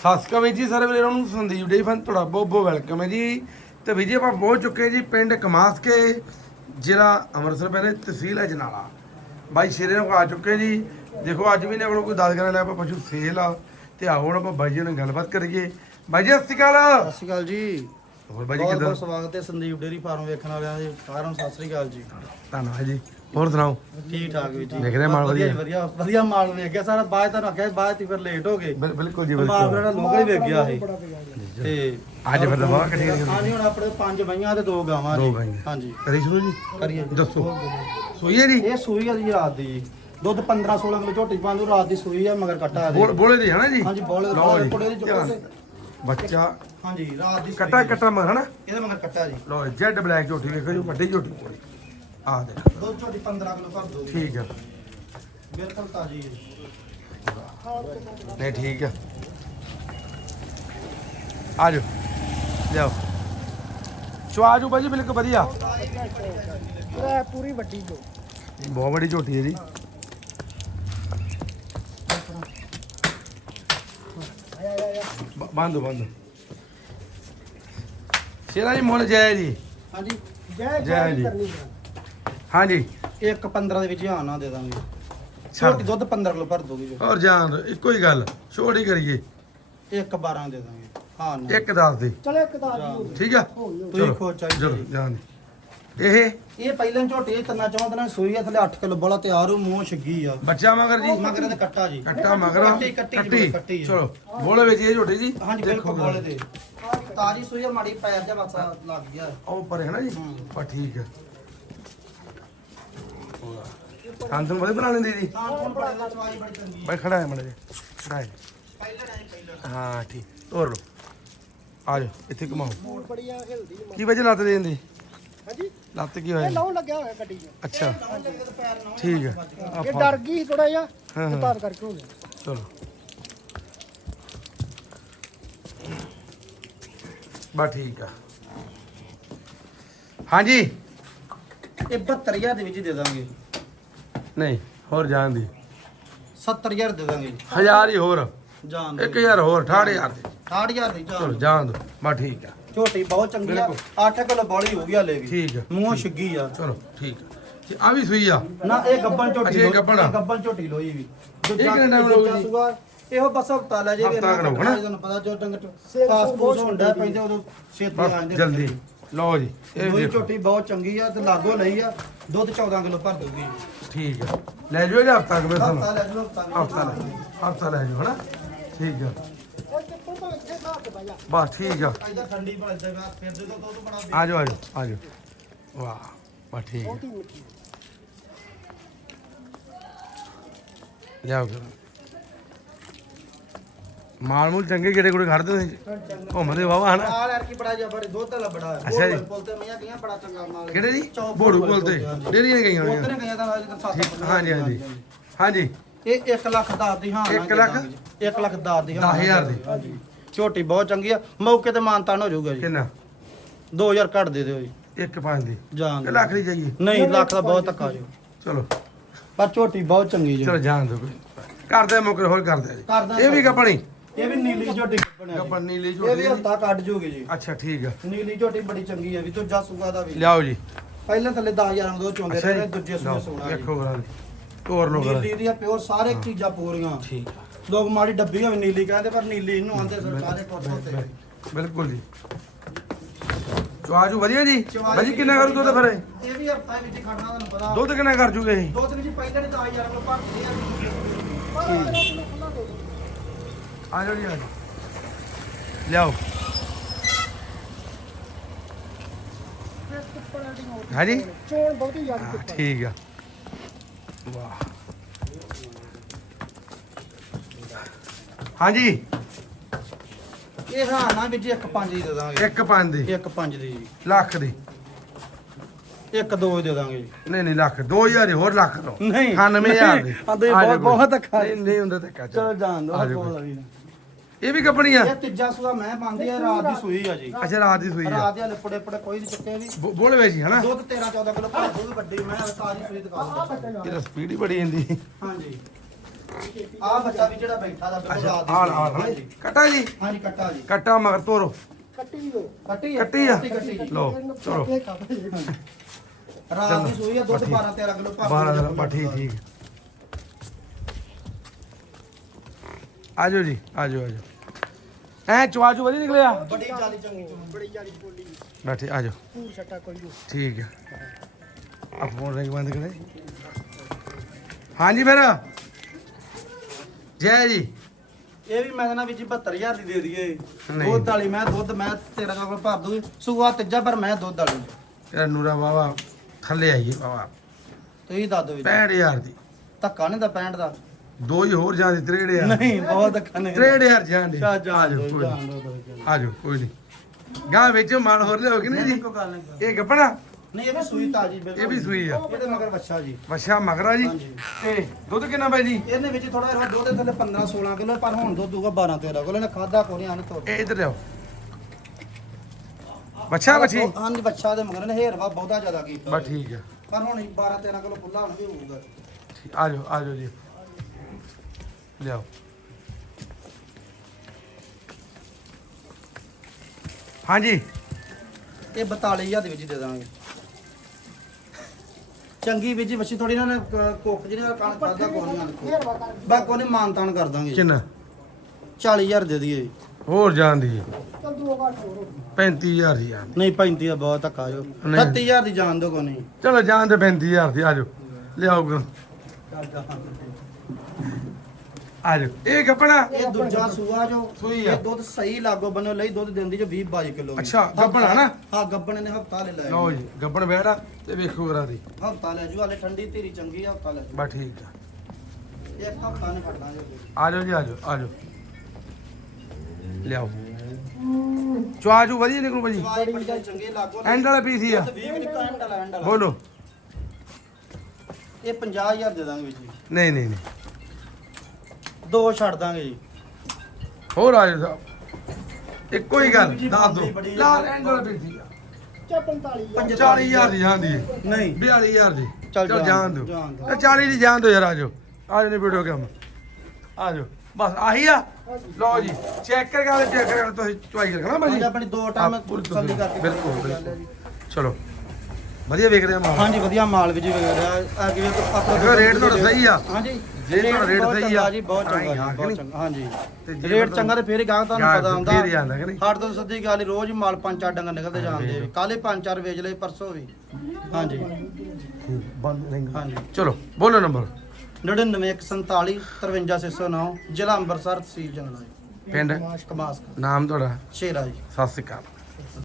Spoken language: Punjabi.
ਸਤਿ ਸ਼੍ਰੀ ਅਕਾਲ ਵੀਰ ਜੀ ਸਾਰੇ ਵੀਰਾਂ ਨੂੰ ਸੰਦੀਪ ਡੇ ਫਨ ਤੁਹਾਡਾ ਬਹੁਤ ਬਹੁਤ ਵੈਲਕਮ ਹੈ ਜੀ। ਤੇ ਵੀਰ ਜੀ ਆਪਾਂ ਪਹੁੰਚ ਚੁੱਕੇ ਜੀ ਪਿੰਡ ਕਮਾਸਕੇ ਜ਼ਿਲ੍ਹਾ ਅੰਮ੍ਰਿਤਸਰ ਪਹਿਲੇ ਤਹਿਸੀਲ ਹੈ ਜਨਾਲਾ। ਬਾਈ ਸ਼ੇਰੇ ਨੂੰ ਆ ਚੁੱਕੇ ਜੀ। ਦੇਖੋ ਅੱਜ ਵੀ ਨੇ ਕੋਲ ਕੋਈ 10 ਗਰਾਂ ਲੈ ਆਪਾਂ ਪਸ਼ੂ ਸੇਲ ਆ। ਤੇ ਆਓ ਹੁਣ ਆਪਾਂ ਬਾਈ ਜੀ ਨਾਲ ਗੱਲਬਾਤ ਕਰੀਏ। ਬਾਈ ਜੀ ਸਤਿ ਸ਼੍ਰੀ ਅਕਾਲ। ਸਤਿ ਸ਼੍ਰੀ ਅਕਾਲ ਜੀ। ਹੋਰ ਬਾਈ ਜੀ ਕਿਦਾਂ? ਬਹੁਤ ਸਵਾਗਤ ਹੈ ਸੰਦੀਪ ਡੇਰੀ ਫਾਰਮ ਵੇਖਣ ਵਾਲਿਆਂ ਦੇ। ਸਾਰਿਆਂ ਨੂੰ ਸਤਿ ਸ਼੍ਰੀ ਅਕਾਲ ਜੀ। ਧੰਨਵਾਦ ਜੀ। ਹੋਰ ਸੁਣਾਓ? ਠੀਕ ਠਾਕ ਵੀ ਜੀ ਰਹੇ ਮਾਲ ਵਧੀਆ? ਜੀ, ਵਧੀਆ ਵਧੀਆ ਮਾਲ ਵੇਖ ਗਿਆ ਸਾਰਾ। ਬਾਅਦ ਤੁਹਾਨੂੰ ਆਖਿਆ ਸੀ, ਬਾਅਦ ਤੀ ਫਿਰ ਲੇਟ ਹੋ ਗਏ। ਬਿਲ- ਬਿਲਕੁਲ ਜੀ ਮਾਲ ਬਿਲਕੁਲ। ਜਿਹੜਾ ਲੋਕਲ ਹੀ ਵੇਖ ਗਿਆ ਤੇ ਅੱਜ ਫਿਰ ਦਵਾ ਕੱਢੀਆਂ ਹਾਂਜੀ ਹੁਣ ਆਪਣੇ ਪੰਜ ਮਈਆਂ ਤੇ ਦੋ ਗਾਵਾਂ ਦੋ ਜੀ ਗਾਈਆਂ। ਹਾਂਜੀ। ਕਰੀ ਸ਼ੁਰੂ ਜੀ? ਕਰੀਏ ਜੀ। ਦੱਸੋ। ਸੋਈਏ ਜੀ? ਇਹ ਸੂਈ ਆ ਜੀ ਰਾਤ ਦੀ। ਜੀ ਦੁੱਧ 15 16 ਕਿਲੋ ਝੋਟੀ ਪਾਉਂਦੇ ਰਾਤ ਦੀ ਸੂਈ ਆ ਮਗਰ ਕੱਟਾ ਆ ਬੋਲ ਬੋਲੇ ਦੀ ਹਨਾ ਜੀ? ਹਾਂਜੀ ਬੋਲੇ ਲਓ ਜੀ। ਕੁੜੇ ਦੀ ਚੁੱਕੋ ਧਿਆਨ। ਬੱਚਾ। ਹਾਂਜੀ ਰਾਤ ਦੀ ਸੂਈ ਕਟਾ ਆ। ਕਟਾ ਮਗਰ ਹਨਾ ਇਹਦੇ ਮਗਰ ਕੱਟਾ ਜੀ। ਲੋ ਜੈਡ ਬਲੈਕ ਝੋਟੀ ਵੇਖੋ ਜੀ ਵੱਡੀ ਝੋਟੀ। ਆ ਦੇ। ਦੁੱਧ ਝੋਟੀ 15 ਕਿਲੋ ਭਰ ਦੋ। ਠੀਕ ਆ। ਬਿਲਕੁਲ ਤਾਜੀ ਹੈ। ਨਹੀਂ ਠੀਕ ਆ। ਆ ਜਾਓ ਲਿਆਓ ਚੁਆਜੂ ਬਾਜੀ ਬਿਲਕੁਲ ਵਧੀਆ। ਪੂਰਾ ਪੂਰੀ ਵੱਡੀ ਜੋ। ਬਹੁਤ ਵੱਡੀ ਝੋਟੀ ਹੈ ਜੀ। ਬੰਦ ਬੰਦ ਸ਼ੇਰਾ ਜੀ ਮੁੱਲ ਜਾਇ ਜੀ। ਹਾਂਜੀ ਜੈ ਜੈ ਜੈ ਜੀ। ਕਰਨੀ ਹੈ। ਹਾਂਜੀ। ਇੱਕ 15 ਦੇ ਵਿੱਚ ਹਾਂ ਨਾ ਦੇ ਦਾਂਗੇ। ਛੋਟੀ ਦੁੱਧ 15 ਕਿਲੋ ਭਰ ਦੋਗੇ ਜੋ ਹੋਰ ਜਾਨ ਦਿਓ, ਇੱਕੋ ਹੀ ਗੱਲ ਛੋੜ ਹੀ ਕਰੀਏ। ਇੱਕ 12 ਦੇ ਦਾਂਗੇ। ਹਾਂ ਨਾ। ਇੱਕ ਦੱਸ ਦੇ। ਚਲੇ ਇੱਕ ਤਾਂ ਜੀ। ਠੀਕ ਆ? ਤੁਸੀਂ ਖੋ ਚਾਹੀਦੀ ਚਲੋ ਜੀ। ਜਾਨ ਦੇ। ਇਹ? ਇਹ ਪਹਿਲਾਂ ਝੋਟੀ ਇਹ ਤਿੰਨਾਂ ਚੌਂ ਦਿਨਾਂ ਦੀ ਸੂਈ ਆ ਥਲੇ 8 ਕਿਲੋ ਬੜਾ ਤਿਆਰ ਹੋ ਮੂੰਹ ਛੱਗੀ ਆ। ਬੱਚਾ ਮਗਰ ਜੀ? ਮਗਰ ਇਹਦੇ ਕੱਟਾ ਜੀ। ਕੱਟਾ ਮਗਰ ਕੱਟੀ ਕੱਟੀ। ਜੀ, ਕੱਟੀ ਚਲੋ ਬੋਲੇ ਵਿੱਚ ਇਹ ਝੋਟੀ ਜੀ। ਹਾਂਜੀ ਬਿਲਕੁਲ ਬੋਲੇ। ਤੇ ਤਾਜੀ ਸੂਈ ਆ ਮਾੜੀ ਪੈਰ ਜਾ ਬਸ ਲੱਗ ਗਿਆ। ਉਹ ਪਰ ਹੈ ਨਾ ਜੀ। ਪਰ ਠੀਕ ਹੈ ਹਾਂ ਤੁਹਾਨੂੰ ਬੜੇ ਬਣਾ ਲੈਂਦੀ ਜੀ ਬਾਈ ਖੜਾ ਹੈ ਮੜਾ ਜੀ ਖੜਾ ਹੈ। ਪਹਿਲਾਂ ਨਹੀਂ ਪਹਿਲਾਂ ਹਾਂ ਠੀਕ। ਤੋਰ ਲਓ। ਆ ਜਾਓ ਇੱਥੇ ਘੁਮਾਓ। ਮੂਡ ਬੜੀਆਂ ਹਿਲਦੀ ਨੀ। ਕੀ ਵਜੇ ਲੱਤ ਦੇ ਦਿੰਦੀ? ਹਾਂਜੀ। ਲੱਤ ਕੀ ਇਹ ਹੋਇਆ ਲਾਉਣ ਲੱਗਿਆ ਹੋਇਆ ਗੱਡੀ 'ਚ। ਅੱਛਾ। ਠੀਕ ਹੈ। ਇਹ ਆਪਾਂ ਡਰ ਗਈ ਥੋੜਾ ਜਿਹਾ ਹਾਂ, ਹਾਂ। ਤੇ ਤਾਂ ਕਰਕੇ ਹੋ ਗਿਆ। ਚਲੋ। ਬਾ ਠੀਕ ਆ। ਹਾਂਜੀ। ਇਹ 72000 ਦੇ ਵਿੱਚ ਦੇ ਦਾਂਗੇ। ਨਹੀਂ ਹੋਰ ਜਾਣ ਦੀ। 70000 ਦੇ ਦਾਂਗੇ ਹਜ਼ਾਰ ਹੀ ਹੋਰ। ਜਾਨ 1000 ਹੋਰ 68000 ਦੀ। 60000 ਦੀ ਚਲੋ ਜਾਨ ਜਾਣ ਦੋ। ਬਾ ਠੀਕ ਆ। ਝੋਟੀ ਬਹੁਤ ਚੰਗੀ ਆ। ਬਿਲਕੁਲ। 8 ਕਿਲੋ ਬੋਲੀ ਹੋ ਗਈ ਹਲੇ ਵੀ। ਠੀਕ ਆ। ਮੂੰਹ ਛਿੱਗੀ ਆ। ਚਲੋ ਠੀਕ ਆ। ਤੇ ਆ ਵੀ ਸੂਈ ਆ। ਨਾ ਇਹ ਗੱਬਨ ਝੋਟੀ ਅੱਛਾ, ਇਹ ਲੋ- ਗੱਭਣ ਆ। ਇਹ ਗੱਬਨ ਝੋਟੀ ਲੋਈ ਵੀ। ਕਿੰਨਾ time ਲੱਗੂਗਾ ਜੀ? ਸੂਆ। ਇਹੋ ਬਸ ਹਫਤਾ ਲੈ ਜੇ ਹਫ਼ਤਾ ਕਰਾਓ, ਹਨਾ? ਤੁਹਾਨੂੰ ਪਤਾ ਜੋ ਡੰਗ ਸੇਲ ਪਾਸ ਸੂਲ ਪੂਸ ਬਹੁਤ ਹੁੰਦਾ ਪੈਂਦੇ ਉਦੋਂ ਛੇਤੀ ਆ ਬਸ ਜਾਂਦੇ ਜਲਦੀ। ਲਓ ਜੀ ਇਹ ਲੋਈ ਦੇਖੋ। ਝੋਟੀ ਬਹੁਤ ਚੰਗੀ ਆ ਤੇ ਲਾਗੋ ਲਈ ਆ ਦੁੱਧ 14 ਕਿਲੋ ਭਰ ਦੂਗੀ ਠੀਕ ਆ। ਲੈ ਜਾਓ ਜੀ ਹਫਤਾ ਕਵੇ ਹਫਤਾ ਸਾਨੂੰ। ਲੈ ਜਲੋ ਹਫਤਾ ਹਫਤਾ ਲੈ ਹਫਤਾ ਲੈ ਜਾਓ ਹਨਾ? ਠੀਕ ਆ। ਇਹ ਬਸ ਠੀਕ ਆ। ਇਧਰ ਠੰਡੀ ਬਣਦੇ ਵਾ ਫਿਰ ਦੇ ਦੋ ਦੁੱਧ ਬਣਾ ਦੇ। ਆ ਜਾਓ ਆ ਜਾਓ ਆ ਜਾਓ। ਵਾਹ ਬਸ ਠੀਕ ਆ। ਲਿਆਓ ਮਾਲ ਮੂਲ ਚੰਗੇ ਕਿਹੜੇ ਕੋੜੇ ਖੜਦੇ ਤੁਸੀਂ। ਘੁੰਮਦੇ ਵਾਵਾ ਹਨਾ? ਨਾਲ ਯਾਰ ਕੀ ਬੜਾ ਜਬਰ ਦੁੱਧ ਵਾਲਾ ਬੜਾ ਅੱਛਾ ਜੀ। ਪੁੱਲ ਤੇ ਮੀਆਂ ਗਈਆਂ ਬੜਾ ਚੰਗਾ ਮਾਲ ਕਿਹੜੇ ਜੀ? ਬੋੜੂ ਕੋਲ ਤੇ। ਹਾਂਜੀ। ਡੇਰੀਆਂ ਗਈਆਂ ਹੋਣੀਆਂ ਉਧਰ ਗਈਆਂ ਤਾਂ ਸੱਤ ਹਾਂਜੀ ਹਾਂਜੀ। ਹਾਂਜੀ। ਇਹ 1 ਲੱਖ ਦਾ ਦੀ ਹਾਂ ਇੱਕ ਲੱਖ? 1 ਲੱਖ ਦਾ ਦੀ ਹਾਂ 10,000 ਦੀ। ਹਾਂਜੀ। ਝੋਟੀ ਬਹੁਤ ਚੰਗੀ ਆ। ਮੌਕੇ ਤੇ ਮਾਨਤਾਨ ਹੋ ਜਾਊਗਾ ਜੀ। ਕਿੰਨਾ? 2000 ਘੱਟ ਦੇ ਦਿਓ ਜੀ। ਇੱਕ ਪੰਜ ਦੀ। ਜਾਨ ਲੱਖ ਦੀ ਚਾਹੀਏ ਨਹੀਂ ਲੱਖ ਦਾ ਬਹੁਤ ਧੱਕਾ ਜੀ। ਚਲੋ। ਪਰ ਝੋਟੀ ਬਹੁਤ ਚੰਗੀ ਜੀ। ਚਲੋ ਜਾਣ ਦੋ ਕੋਈ ਕਰਦੇ ਮੁਕਰ ਹੋਰ ਕਰਦਾ ਇਹ ਵੀ ਕਪਣੀ ਇਹ ਵੀ ਨੀਲੀ ਝੋਟੀ ਬਣਿਆ ਕਪਣ ਨੀਲੀ ਇਹ ਝੋਟੀ ਵੀ ਹਫਤਾ ਕੱਢ ਜੂਗੀ ਜੀ। ਅੱਛਾ ਠੀਕ ਆ। ਨੀਲੀ ਝੋਟੀ ਬੜੀ ਚੰਗੀ ਹੈ ਵੀ ਤੂੰ ਜਾ ਸੁਗਾ ਦਾ ਵੀ। ਲਿਆਓ ਜੀ। ਪਹਿਲਾਂ ਥੱਲੇ 10000 ਦੋ ਚੋਂਦੇ ਅੱਛਾ ਰਹੇ ਜੀ ਦੂਜੇ ਸੂਏ ਲਓ, ਸੋਣਾ ਜੀ। ਵੇਖੋ ਕਰਾਂ ਤੋਰ ਲੋ ਕਰਾਂ ਨੀਲੀ ਦੀਆਂ ਪਿਓਰ ਸਾਰੇ ਚੀਜ਼ਾਂ ਪੂਰੀਆਂ। ਠੀਕ ਆ। ਲੋਕ ਮਾੜੀ ਡੱਬੀ ਹੋਵੇ ਨੀਲੀ ਕਹਿੰਦੇ ਪਰ ਨੀਲੀ ਇਹਨੂੰ ਆਂਦੇ ਸਰਕਾਰੇ ਟੋਟੋ ਤੇ ਬਿਲਕੁਲ ਜੀ। ਚਵਾਜੂ ਵਧੀਆ ਜੀ? ਭਾਜੀ ਕਿੰਨਾ ਕਰੂ ਦੁੱਧ ਫਿਰ ਇਹ? ਇਹ ਵੀ ਹਫਤਾ ਵਿੱਚ ਹੀ ਖੜਨਾ ਤੁਹਾਨੂੰ ਪਤਾ। ਦੁੱਧ ਕਿੰਨਾ ਕਰ ਜੂਗੇ ਇਹ? ਦੋ ਦਿਨ ਜੀ ਪਹਿਲਾਂ ਨਹੀਂ 10000 ਕੋਲ ਭਰਦੇ ਆ। ਆ ਜਾਓ ਜੀ ਆ ਜਾਓ ਲਿਆਓ। ਹਾਂਜੀ? ਚੋਣ ਬਹੁਤੀ ਜ਼ਿਆਦਾ ਹਾਂ, ਠੀਕ ਆ। ਵਾਹ। ਹਾਂਜੀ? ਇਹ ਹਾਂ ਨਾ ਵਿੱਚ ਇੱਕ ਪੰਜ ਦੀ ਦੇ ਦਾਂਗੇ। ਇੱਕ ਪੰਜ ਦੀ। ਇੱਕ ਪੰਜ ਦੀ ਜੀ। ਲੱਖ ਦੀ। ਇੱਕ ਦੋ ਦੀ ਦੇ ਦਾਂਗੇ ਜੀ। ਨਹੀਂ ਨਹੀਂ ਲੱਖ। 2000 ਹੀ ਹੋਰ ਲੱਖ ਦੋ। ਨਹੀਂ। 98000 ਦੀ। ਆ ਬਹੁਤ। ਬਹੁਤ ਧੱਕਾ ਨਹੀਂ ਨਹੀਂ ਹੁੰਦਾ ਧੱਕਾ ਚਲੋ ਜਾਣ ਦੋ ਆ ਜਾਓ ਕੋਲ। ਵਾਲੀ ਇਹ ਵੀ ਕੱਪਣੀ ਆ ਇਹ ਤੀਜਾ ਸੂਆ ਮੈਂ ਪਾਉਂਦੀ ਆ ਰਾਤ ਦੀ ਸੂਈ ਆ ਜੀ। ਅੱਛਾ ਰਾਤ ਦੀ ਸੂਈ ਆ। ਰਾਤ ਦੇ ਲਿਪੜੇ ਪੜੇ ਕੋਈ ਨਹੀਂ ਚੁੱਕੇ ਵੀ। ਬੋ- ਬੋਲੇ ਵੇ ਜੀ ਹਨਾ? ਦੁੱਧ 13 14 ਕਿਲੋ ਭਰ ਦੂਗੀ ਵੱਡੀ ਮੈਂ ਸਾਰੀ ਸੂਈ ਦਿਖਾ ਦਿੰਦਾ ਇਹਦਾ ਸਪੀਡ ਹੀ ਬੜੀ ਜਾਂਦੀ ਹਾਂਜੀ। ਆ ਬੱਚਾ ਵੀ ਜਿਹੜਾ ਬੈਠਾ ਦਾ ਬਿਲਕੁਲ ਅੱਛਾ ਰਾਤ ਦੀ ਆ ਆ। ਆ। ਹਾਂਜੀ। ਕਟਾ ਜੀ? ਹਾਂਜੀ ਕੱਟਾ ਜੀ। ਕਟਾ ਮਗਰ ਤੋਰੋ। ਕੱਟੀ ਵੀ ਹੋ ਕੱਟੀ ਕੱਟੀ ਆ? ਕੱਟੀ ਜੀ। ਲੋ ਚਲੋ ਇਹ ਖਾਵੇ ਰਾਤ ਦੀ ਸੂਈ ਆ ਦੁੱਧ ਠੀਕ। 12 13 ਕਿਲੋ ਭਰ 12 ਦਿਨ ਬਾ ਠੀਕ। ਠੀਕ ਆਜੋ ਜੀ ਆਜੋ ਆਜੋ ਐ ਚਵਾਜੂ ਵਧੀ ਨਿਕਲਿਆ। ਬੜੀ ਚਾਲੀ ਚੰਗੀ ਬੜੀ ਜਾਰੀ ਬੋਲੀ ਬੈਠੇ ਆਜੋ ਪੂਰ ਛੱਟਾ ਕੋਈ ਨਹੀਂ। ਠੀਕ ਹੈ ਆ ਫੋਨ ਰਿੰਗ ਬੰਦ ਕਰੇ। ਹਾਂਜੀ ਫਿਰ। ਜੈ ਜੀ। ਇਹ ਵੀ ਮੈਂ ਕਹਿੰਦਾ ਵੀ ਜੀ 72000 ਦੀ ਦੇ ਦਈਏ। ਦੁੱਧ ਵਾਲੀ ਮੈਂ ਦੁੱਧ ਮੈਂ ਤੇਰਾ ਕੋਲ ਭਰ ਦੂੰ। ਸੂਆ ਤੀਜਾ ਪਰ ਮੈਂ ਦੁੱਧ ਵਾਲੀ। ਇਹ ਨੂਰਾ ਬਾਬਾ ਥੱਲੇ ਆਈਏ ਬਾਬਾ ਤੁਸੀਂ ਦੱਸ ਦਿਓ ਜੀ। 65000 ਦੀ। ਧੱਕਾ ਨਹੀਂ ਦਾ 65 ਦਾ। ਦੋ ਹੀ ਹੋਰ ਜਾਂ ਦੀ 63000 ਨਹੀਂ ਬਹੁਤ ਧੱਕਾ ਨਹੀਂ 63000 ਜਾਂ ਦੀ। ਚਾ ਜਾ ਆਜੋ ਕੋਈ ਨਹੀਂ। ਦਿਓ। ਆਜੋ ਕੋਈ ਨਹੀਂ। ਗਾਂ ਵਿੱਚ ਮਾਲ ਹੋਰ ਲਿਓ ਕਿ ਨਹੀਂ ਜੀ? ਕੋਈ ਗੱਲ ਨਹੀਂ ਇਹ ਗੱਪਣਾ? ਨਹੀਂ। ਇਹ ਵੀ ਸੂਈ ਤਾਜੀ ਬਿਲਕੁਲ ਇਹ ਵੀ ਸੂਈ ਆ। ਇਹਦੇ ਮਗਰ ਬੱਚਾ ਜੀ। ਮੱਛਾ ਮਗਰਾ ਜੀ? ਹਾਂਜੀ। ਤੇ ਦੁੱਧ ਕਿੰਨਾ ਬਾਈ ਜੀ? ਇਹਨੇ ਵਿੱਚ ਥੋੜਾ ਜਿਹਾ ਦੁੱਧ ਥੱਲੇ 15 16 ਕਿਲੋ ਪਰ ਹੁਣ ਦੁੱਧ ਦੂਗਾ 12 13 ਕਿਲੋ। ਇਹਨੇ ਖਾਦਾ ਕੋਈ ਨਹੀਂ ਤੋੜ। ਇਹ ਇੱਧਰ ਲਿਆਓ। ਬੱਚਾ ਬੱਚੀ ਹਾਂਜੀ ਬੱਚਾ ਦੇ ਮਗਰ ਨੇ ਹੇਰਵਾ ਬਹੁਤਾ ਜ਼ਿਆਦਾ ਕੀਤਾ ਬਸ ਠੀਕ ਹੈ ਪਰ ਹੁਣ 12 13 ਕਿਲੋ ਖੁੱਲਾ ਹੁਣ ਵੀ ਹੋਊਗਾ। ਠੀਕ, ਆ ਜਾਓ ਆ ਜਾਓ ਜੀ। ਲਿਆਓ ਹਾਂਜੀ। ਇਹ 42000 ਦੇ ਵਿੱਚ ਦੇ ਦਾਂਗੇ। ਚੰਗੀ ਵਿੱਚ ਬੱਚੀ ਥੋੜੀ ਨਾ ਕ- ਕੁੱਖ ਜਿਹੜੀ ਨਾਲ ਕਣ ਖਾਦਾ ਕੋਈ ਕਰ। ਬਾ ਕੋਈ ਮਾਨਤਾਨ ਕਰ ਦਾਂਗੇ। ਕਿੰਨਾ? 40000 ਦੇ ਦਈਏ। ਹੋਰ ਜਾਂਦੀ ਹੈ ਚੱਲ ਦੋ ਘਾਟ ਹੋਰ 35000 ਦੀ ਜਾਂਦੀ ਨਹੀਂ 35 ਆ ਬਹੁਤ ਧੱਕਾ ਜੋ ਨਹੀਂ। 30000 ਦੀ ਜਾਣ ਦੋ ਕੋਈ ਨਹੀਂ। ਚਲੋ ਜਾਣ ਦੇ 35000 ਦੀ ਆ ਜਾਓ। ਲਿਆਓ ਗ- ਆ ਜਾਓ। ਇਹ ਗੱਪਣਾ। ਇਹ ਦੂਜਾ ਸੂਆ ਜੋ। ਸੂਈ ਆ। ਇਹ ਦੁੱਧ ਸਹੀ ਲਾਗੋ ਬੰਨੋ ਲਈ ਦੁੱਧ ਦਿੰਦੀ ਜੋ 20 22 ਕਿਲੋ ਅੱਛਾ, ਗੱਭਣ ਆ ਨਾ? ਹਾਂ ਗੱਬਣ ਨੇ ਹਫਤਾ ਲੈ ਲਿਆ। ਲਓ ਜੀ ਗੱਪਣ ਬੈੜਾ ਤੇ ਵੇਖੋ ਗਰਾ ਦੀ। ਹਫਤਾ ਲੈ ਜੂ ਹਲੇ ਠੰਡੀ ਧੀਰੀ ਚੰਗੀ ਹਫਤਾ ਲੈ ਬਸ ਠੀਕ ਆ। ਇੱਕ ਹਫਤਾ ਨੇ ਫੜਨਾ ਜੋ। ਆ ਜਾਓ ਜੀ ਆ ਜਾਓ ਆ ਜਾਓ। ਲਿਆਓ। ਚਵਾਜੂ ਵਧੀਆ ਨਿਕਲੂ ਭਾਜੀ। ਚਵਾਈ ਬੜੀ ਚੰਗੀ ਲਾਗੋ ਐਂਡ ਵਾਲਾ ਪੀਸ ਹੀ ਆ। 20 ਮਿੰਟ ਐਂਡ ਵਾਲਾ ਐਂਡ ਵਾਲਾ। ਬੋਲੋ। ਇਹ 50000 ਦੇ ਦਾਂਗੇ ਜੀ। ਨਹੀਂ ਨਹੀਂ ਨਹੀਂ। ਦੋ ਛੱਡ ਦਾਂਗੇ ਜੀ। ਹੋਰ ਆ ਜਾਓ ਸਾਹਿਬ। ਇੱਕੋ ਹੀ ਗੱਲ ਜੀ, ਦੱਸ ਦੋ ਐਂਡ ਵਾਲਾ ਪੀਸ ਹੀ ਆ ਚਾ 45 ਪੰਜ- 40000 ਦੀ ਜਾਂਦੀ ਨਹੀਂ। 42000 ਦੀ। ਚੱਲ ਚਲ ਜਾਣ ਜਾਣ ਦਿਓ, ਦਿਓ। ਜਾਣ ਦਿਓ। ਤੇ 40 ਦੀ ਜਾਣ ਦਿਓ ਯਾਰ ਆ ਜਾਓ। ਆ ਜਾਓ ਨੇ ਵੀਡੀਓ ਕੰਮ ਆ ਜਾਓ। ਬਸ ਆਹੀ ਆ। ਲਓ ਜੀ ਚੈੱਕ ਕਰਕੇ ਚੈੱਕ ਕਰਕੇ ਤੁਸੀਂ ਚੁਆਈ ਰੱਖਣਾ ਹਾਂਜੀ ਭਾਜੀ ਆਪਣੀ ਦੋ ਟਾਈਮ ਤਸੱਲੀ ਕਰਕੇ ਬਿਲਕੁਲ ਬਿਲਕੁਲ। ਚਲੋ। ਵਧੀਆ ਵੇਖ ਰਹੇ ਮਾਲ? ਹਾਂਜੀ ਵਧੀਆ ਮਾਲ ਵੀ ਜੀ ਵਿਕ ਰਿਹਾ। ਅੱਗੇ ਦੇਖੋ ਰੇਟ ਤੁਹਾਡਾ ਸਹੀ ਆ। ਹਾਂਜੀ ਜੇ ਤੁਹਾਡਾ ਰੇਟ ਸਹੀ ਆ, ਜੀ ਬਹੁਤ ਚੰਗਾ ਜੀ ਬਹੁਤ? ਚੰਗਾ ਹਾਂਜੀ। ਤੇ ਰੇਟ ਚੰਗਾ ਤੇ ਫੇਰ ਹੀ ਗਾਹਕ ਤੁਹਾਨੂੰ ਪਤਾ ਹੁੰਦਾ। ਫੇਰ ਆਉਂਦਾ ਕਿ ਨਹੀਂ? ਹੱਟ ਤੋਂ ਸਿੱਧੀ ਗੱਲ ਰੋਜ਼ ਮਾਲ ਪੰਜ ਚਾਰ ਡੰਗਰ ਨਿਕਲਦੇ ਜਾਂਦੇ ਕਾਲੇ ਪੰਜ ਚਾਰ ਵੇਚ ਲਏ ਪਰਸੋਂ ਵੀ। ਹਾਂਜੀ। ਬੰਦ ਰਿੰਗ ਹਾਂਜੀ। ਚਲੋ ਬੋਲੋ ਨੰਬਰ। 99147 53609 ਜ਼ਿਲ੍ਹਾ ਅੰਮ੍ਰਿਤਸਰ ਤਹਿਸੀਲ ਜੰਗਲਾ ਪਿੰਡ? ਕਮਾਸ ਨਾਮ ਤੁਹਾਡਾ? ਸ਼ੇਰਾ ਜੀ। ਸਤਿ ਸ਼੍ਰੀ ਅਕਾਲ।